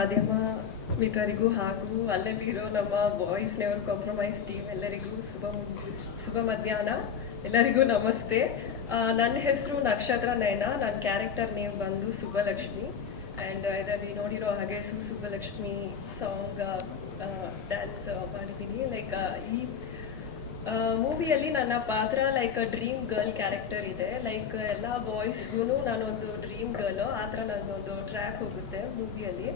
ಮಾಧ್ಯಮ ಮಿತ್ರರಿಗೂ ಹಾಗೂ ಅಲ್ಲಲ್ಲಿರೋ ನಮ್ಮ ಬಾಯ್ಸ್ ನೆವರ್ ಕಾಂಪ್ರಮೈಸ್ ಟೀಮ್ ಎಲ್ಲರಿಗೂ ಶುಭ ಮಧ್ಯಾಹ್ನ. ಎಲ್ಲರಿಗೂ ನಮಸ್ತೆ. ನನ್ನ ಹೆಸರು ನಕ್ಷತ್ರ ನಯನ. ನನ್ನ ಕ್ಯಾರೆಕ್ಟರ್ ನೇಮ್ ಬಂದು ಸುಬ್ಬಲಕ್ಷ್ಮಿ. ಆ್ಯಂಡ್ ಇದರಲ್ಲಿ ನೋಡಿರೋ ಹಾಗೆ ಸುಬ್ಬಲಕ್ಷ್ಮಿ ಸಾಂಗ್ ಡ್ಯಾನ್ಸ್ ಮಾಡಿದ್ದೀನಿ. ಲೈಕ್ ಈ ಮೂವಿಯಲ್ಲಿ ನನ್ನ ಪಾತ್ರ ಲೈಕ್ ಡ್ರೀಮ್ ಗರ್ಲ್ ಕ್ಯಾರೆಕ್ಟರ್ ಇದೆ. ಲೈಕ್ ಎಲ್ಲ ಬಾಯ್ಸ್ಗೂ ನಾನೊಂದು ಡ್ರೀಮ್ ಗರ್ಲು, ಆ ಥರ ನನ್ನೊಂದು ಟ್ರ್ಯಾಕ್ ಹೋಗುತ್ತೆ ಮೂವಿಯಲ್ಲಿ.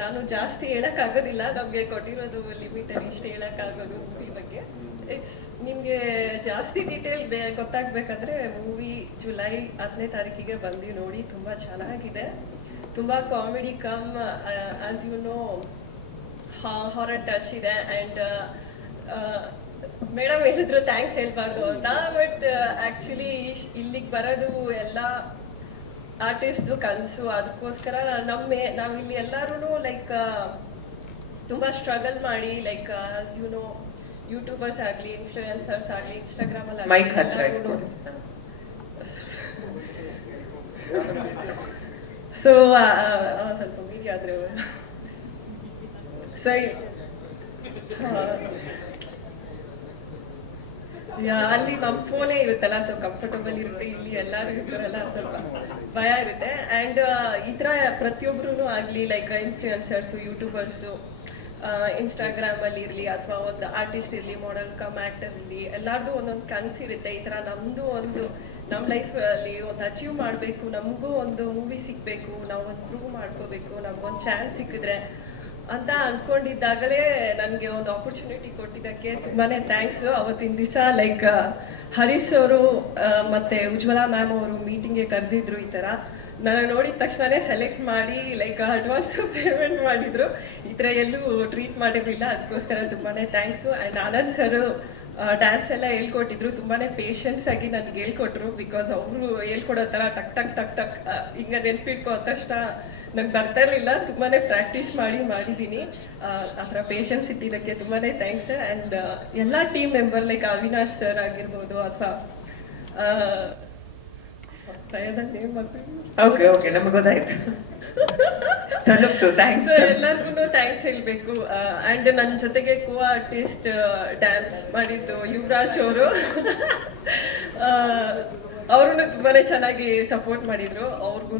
ನಾನು ಜಾಸ್ತಿ ಹೇಳೋಕ್ಕಾಗೋದಿಲ್ಲ, ನಮಗೆ ಕೊಟ್ಟಿರೋದು ಲಿಮಿಟಲ್ಲಿ ಇಷ್ಟು ಹೇಳೋಕ್ಕಾಗೋದು ಮೂವಿ ಬಗ್ಗೆ. ನಿಮಗೆ ಜಾಸ್ತಿ ಡೀಟೇಲ್ ಗೊತ್ತಾಗಬೇಕಂದ್ರೆ ಮೂವಿ ಜುಲೈ 10ನೇ ತಾರೀಕಿಗೆ ಬಂದು ನೋಡಿ. ತುಂಬ ಚೆನ್ನಾಗಿದೆ, ತುಂಬ comedy come as you know horror touch ಇದೆ. ಆ್ಯಂಡ್ ಮೇಡಮ್ ಹೇಳಿದ್ರು ಥ್ಯಾಂಕ್ಸ್ ಹೇಳ್ಬಾರ್ದು ಅಂತ, ಬಟ್ ಆ್ಯಕ್ಚುಲಿ ಇಲ್ಲಿಗೆ ಬರೋದು ಎಲ್ಲ ಆರ್ಟಿಸ್ಟ್ದು ಕನಸು. ಅದಕ್ಕೋಸ್ಕರ ನಾವಿಲ್ಲಿ ಎಲ್ಲರೂ ಲೈಕ್ ತುಂಬ ಸ್ಟ್ರಗಲ್ ಮಾಡಿ, like as you know YouTubers ಆಗಲಿ, ಇನ್ಫ್ಲೂಯೆನ್ಸರ್ಸ್ ಆಗಲಿ, ಇನ್ಸ್ಟಾಗ್ರಾಮಲ್ಲಿ ಸೊ ಸ್ವಲ್ಪ ಮೀಡಿಯಾ ಆದರೆ ಸರಿ. ಅಲ್ಲಿ ನಮ್ಮ ಫೋನೇ ಇರುತ್ತಲ್ಲ, ಸೊ ಕಂಫರ್ಟಬಲ್ ಇರುತ್ತೆ. ಇಲ್ಲಿ ಎಲ್ಲರೂ ಇರ್ತಾರಲ್ಲ, ಸ್ವಲ್ಪ ಭಯ ಇರುತ್ತೆ. ಆ್ಯಂಡ್ ಈ ಥರ ಪ್ರತಿಯೊಬ್ಬರೂ ಆಗಲಿ, ಲೈಕ್ ಇನ್ಫ್ಲೂಯೆನ್ಸರ್ಸು, ಯೂಟ್ಯೂಬರ್ಸು, ಇನ್ಸ್ಟಾಗ್ರಾಮಲ್ಲಿ ಇರಲಿ ಅಥವಾ ಒಂದು ಆರ್ಟಿಸ್ಟ್ ಇರಲಿ, ಮಾಡೆಲ್ ಕಮ್ ಆ್ಯಕ್ಟರ್ ಇರಲಿ, ಎಲ್ಲರದ್ದು ಒಂದೊಂದು ಕನಸಿರುತ್ತೆ. ಈ ಥರ ನಮ್ಮದು ಒಂದು ನಮ್ಮ ಲೈಫಲ್ಲಿ ಒಂದು ಅಚೀವ್ ಮಾಡಬೇಕು, ನಮಗೂ ಒಂದು ಮೂವಿ ಸಿಗಬೇಕು, ನಾವು ಒಂದು ಪ್ರೂವ್ ಮಾಡ್ಕೋಬೇಕು, ನಮಗೊಂದು ಚಾನ್ಸ್ ಸಿಕ್ಕಿದ್ರೆ ಅಂತ ಅಂದ್ಕೊಂಡಿದ್ದಾಗಲೇ ನನಗೆ ಒಂದು ಆಪರ್ಚುನಿಟಿ ಕೊಟ್ಟಿದ್ದಕ್ಕೆ ತುಂಬಾ ಥ್ಯಾಂಕ್ಸು. ಅವತ್ತಿನ ದಿವಸ ಲೈಕ್ ಹರೀಶ್ ಅವರು ಮತ್ತು ಉಜ್ವಲಾ ಮ್ಯಾಮ್ ಅವರು ಮೀಟಿಂಗ್ಗೆ ಕರೆದಿದ್ರು. ಈ ಥರ ನಾನು ನೋಡಿದ ತಕ್ಷಣವೇ ಸೆಲೆಕ್ಟ್ ಮಾಡಿ ಲೈಕ್ ಅಡ್ವಾನ್ಸು ಪೇಮೆಂಟ್ ಮಾಡಿದರು. ಈ ಥರ ಎಲ್ಲೂ ಟ್ರೀಟ್ ಮಾಡಿರಲಿಲ್ಲ, ಅದಕ್ಕೋಸ್ಕರ ತುಂಬಾ thanks. And Anand sir dance ಎಲ್ಲ ಹೇಳ್ಕೊಟ್ಟಿದ್ರು, ತುಂಬಾ ಪೇಷನ್ಸ್ ಆಗಿ ನನಗೆ ಹೇಳ್ಕೊಟ್ರು. ಬಿಕಾಸ್ ಅವರು ಹೇಳ್ಕೊಡೋ ಥರ ಟಕ್ ಟಕ್ ಟಕ್ ಟಕ್ ಹಿಂಗೆ ನೆನ್ಪಿಟ್ಕೋ ತಕ್ಷಣ ನಂಗೆ ಬರ್ತಾ ಇರಲಿಲ್ಲ. ತುಂಬಾ ಪ್ರಾಕ್ಟೀಸ್ ಮಾಡಿದ್ದೀನಿ. ಆ ಥರ ಪೇಷನ್ಸ್ ಇಟ್ಟಿದ್ದಕ್ಕೆ ತುಂಬಾ ಥ್ಯಾಂಕ್ಸ್. ಆ್ಯಂಡ್ ಎಲ್ಲ team member like Avinash sir ಆಗಿರ್ಬೋದು ಅಥವಾ ನಮ್ಗೆ ಗೊತ್ತಾಯ್ತು, ಎಲ್ಲರಿಗೂ ಥ್ಯಾಂಕ್ಸ್ ಹೇಳ್ಬೇಕು. ಆ್ಯಂಡ್ ನನ್ನ ಜೊತೆಗೆ ಕೋ ಆರ್ಟಿಸ್ಟ್ ಡ್ಯಾನ್ಸ್ ಮಾಡಿದ್ದು ಯುವರಾಜ್ ಅವರು, ಅವ್ರೂ ತುಂಬಾ ಚೆನ್ನಾಗಿ ಸಪೋರ್ಟ್ ಮಾಡಿದ್ರು. ಅವ್ರಿಗೂ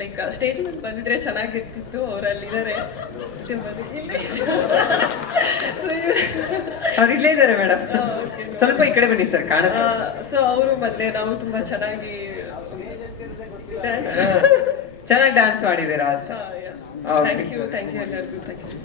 ಲೈಕ್ ಸ್ಟೇಜ್ ಮೇಲೆ ಬಂದಿದ್ರೆ ಚೆನ್ನಾಗಿರ್ತಿತ್ತು. ಅವರಲ್ಲಿದ್ದಾರೆ, ಇಲ್ಲೇ ಇದ್ದಾರೆ ಮೇಡಮ್. ಸ್ವಲ್ಪ ಈ ಕಡೆ ಬನ್ನಿ ಸರ್, ಕಾಣುತ್ತೆ. ಸೊ ಅವರು ಮತ್ತೆ ನಾವು ತುಂಬಾ ಚೆನ್ನಾಗಿ ಡ್ಯಾನ್ಸ್ ಮಾಡಿದ್ದೀರಾ ಅಂತ. ಥ್ಯಾಂಕ್ ಯು ಎಲ್ಲರಿಗೂ ಥ್ಯಾಂಕ್ ಯು.